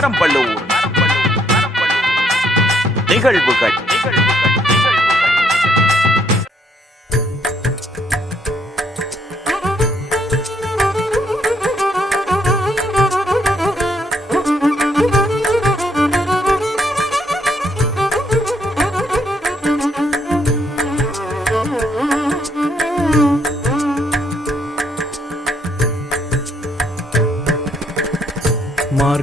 நரம்பள்ளூர் நிகழ்வுகள் நிகழ்வுகள் நிகழ்வுகள்.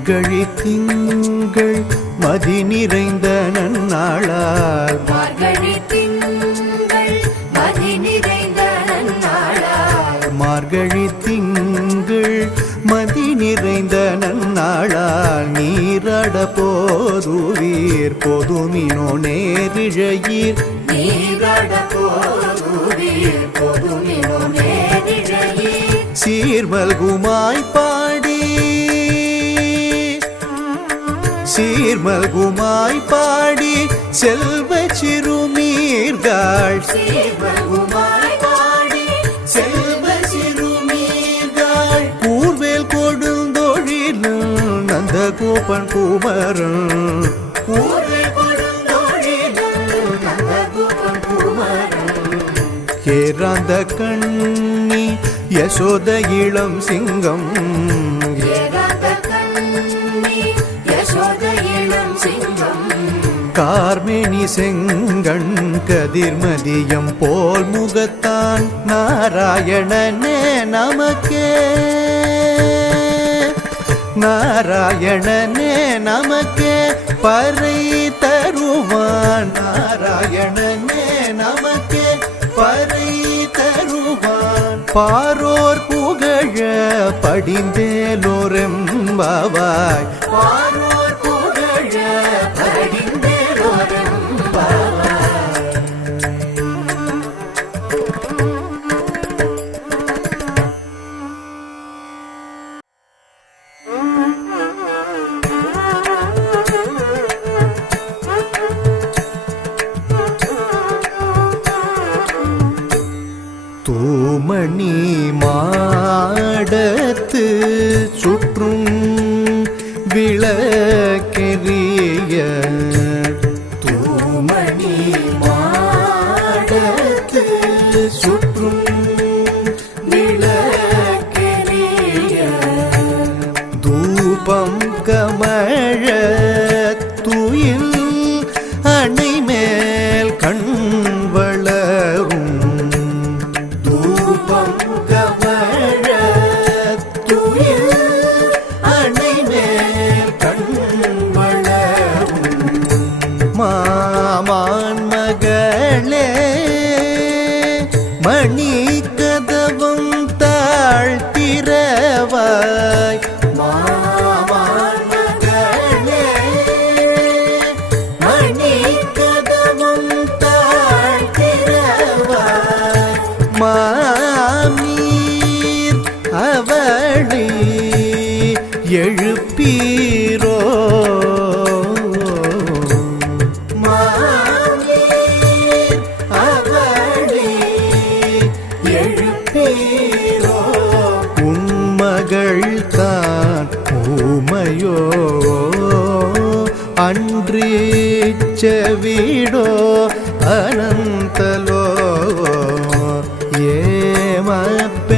மார்கழி திங்கள் மதி நிறைந்த நன்னாளால் மார்கழி திங்கள் மதி நிறைந்த நன்னாளால் மார்கழி திங்கள் மதி நிறைந்த நன்னாளால் நீராட போதுவீர் பொதுமினோ நேரிழையீர். நீராட போதுவீர் பொதுமினோ நேரிழையீர். சீர்மல்குமாய் சீர்மல்குமாய் பாடி செல்வ சிறுமீர்கள். சீர்வகுமாய் பாடி செல்வ சிறுமீர்கள். கூர்வேல் கொடுந்தொழிலும் நந்த கோபன் குமரன். கேராந்த கண்ணி யசோத இளம் சிங்கம். கார்மேனி செங்கண் கதிர்மதியம் போல் முகத்தான் நாராயணனே நமக்கே. நாராயணனே நமக்கே. பறை தருவான் நாராயணனே நமக்கே. பறை தருவான் பாரோர் புகழ படிந்தேலோரெம்பாவாய். பாரோர் பூமணி மாடத்து சுற்றும் விளக்கெரிய அவளி எழுப்பீரோ? உம்மகள் தான் ஊமையோ? அன்றீச்ச வீடோ அனந்தலோ? ஏமப்பே